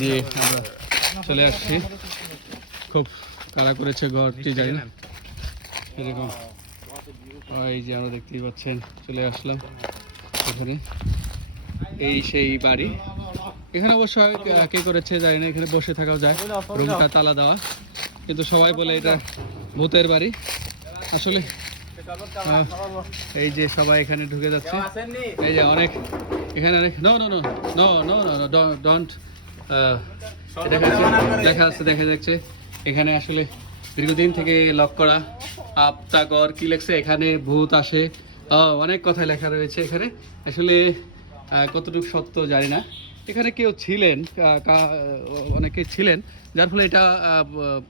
যে আমরা চলে আসছি, খুব কারা করেছে ঘরটি জানি না, এরকম এই যে আমরা দেখতেই পাচ্ছেন চলে আসলাম এখানে। এই সেই বাড়ি, এখানে অবশ্য কে করেছে জানি না, এখানে বসে থাকাও যায়, রুমটা তালা দেওয়া, কিন্তু সবাই বলে এটা ভূতের বাড়ি। আসলে এই যে সবাই এখানে ঢুকে যাচ্ছে, এই যে অনেক এখানে অনেক no no no no no no don't দেখা যাচ্ছে এখানে আসলে দীর্ঘদিন থেকে লক করা আপতাগর কি লেখছে, এখানে ভূত আসে, অনেক কথা লেখা রয়েছে এখানে। আসলে কতটুকু সত্য জানি না, এখানে কেউ ছিলেন, অনেকে ছিলেন, যার ফলে এটা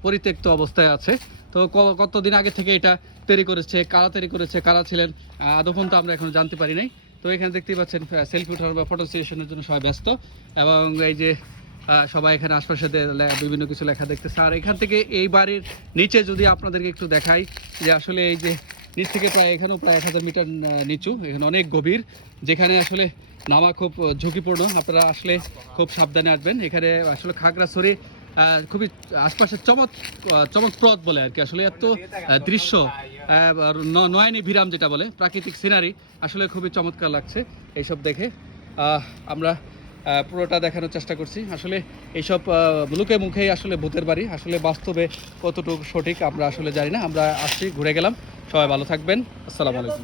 পরিত্যক্ত অবস্থায় আছে। তো কতদিন আগে থেকে এটা তৈরি করেছে, কারা তৈরি করেছে, কারা ছিলেন আদৌ পর্যন্ত আমরা এখনো জানতে পারি নাই। তো এখানে দেখতেই পাচ্ছেন সেলফি উঠানোর বা ফটো সেশনের জন্য সবাই ব্যস্ত, এবং এই যে সবাই এখানে আশপাশে বিভিন্ন কিছু লেখা দেখতেছে। আর এখান থেকে এই বাড়ির নিচে যদি আপনাদেরকে একটু দেখাই, যে আসলে এই যে নিচ থেকে এখানেও প্রায় 1000 মিটার নিচু, এখানে অনেক গভীর, যেখানে আসলে নামা খুব ঝুঁকিপূর্ণ। আপনারা আসলে খুব সাবধানে আসবেন। এখানে আসলে খাগড়াছড়ি খুবই আশপাশের চমকপ্রদ বলে আর কি, আসলে এত দৃশ্য নয়নি ভিরাম যেটা বলে, প্রাকৃতিক সিনারি আসলে খুবই চমৎকার লাগছে এইসব দেখে। আমরা পুরোটা দেখানোর চেষ্টা করছি। আসলে এইসব মুখে মুখেই আসলে ভূতের বাড়ি, আসলে বাস্তবে কতটুকু সঠিক আমরা আসলে জানি না। আমরা আসছি, ঘুরে গেলাম, সবাই ভালো থাকবেন, আসসালামু আলাইকুম।